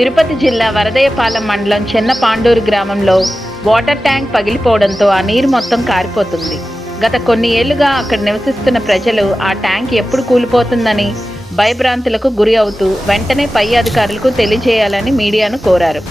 తిరుపతి జిల్లా వరదయపాలెం మండలం చిన్న పాండూరు గ్రామంలో వాటర్ ట్యాంక్ పగిలిపోవడంతో ఆ నీరు మొత్తం కారిపోతుంది. గత కొన్ని ఏళ్ళుగా అక్కడ నివసిస్తున్న ప్రజలు ఆ ట్యాంక్ ఎప్పుడు కూలిపోతుందని భయభ్రాంతులకు గురి అవుతూ వెంటనే పై అధికారులకు తెలియజేయాలని మీడియాను కోరారు.